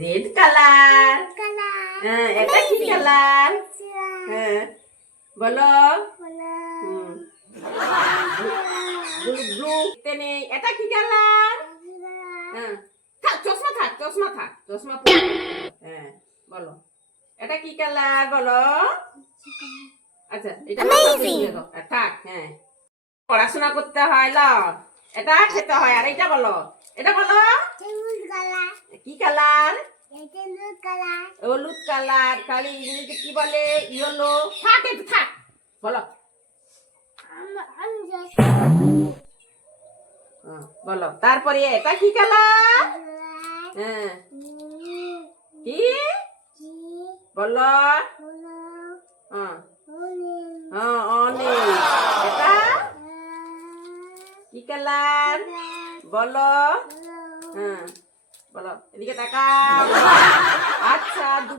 Red colour. হ্যাঁ, এটা কি কালার? হ্যাঁ, বলো। ব্লু নেই, এটা কি কালার? হ্যাঁ, থাক চশমা থাক চশমা পরে। হ্যাঁ, বলো এটা কি কালার বলো। আচ্ছা, এটা থাক। হ্যাঁ, পড়াশোনা করতে হয় ল, এটা খেতে হয়। আর এটা বলো, এটা বলো কি কালার? হলুদ কালার। কালি ইংরেজিতে কি বলে? ইয়েলো। থাক একটু থাক, বলো বলো। তারপরে এটা কি কালার? হ্যাঁ, কি বলো? অনেক। এটা কি কালার বলো? হ্যাঁ, বলো, এদিকে তাকাও।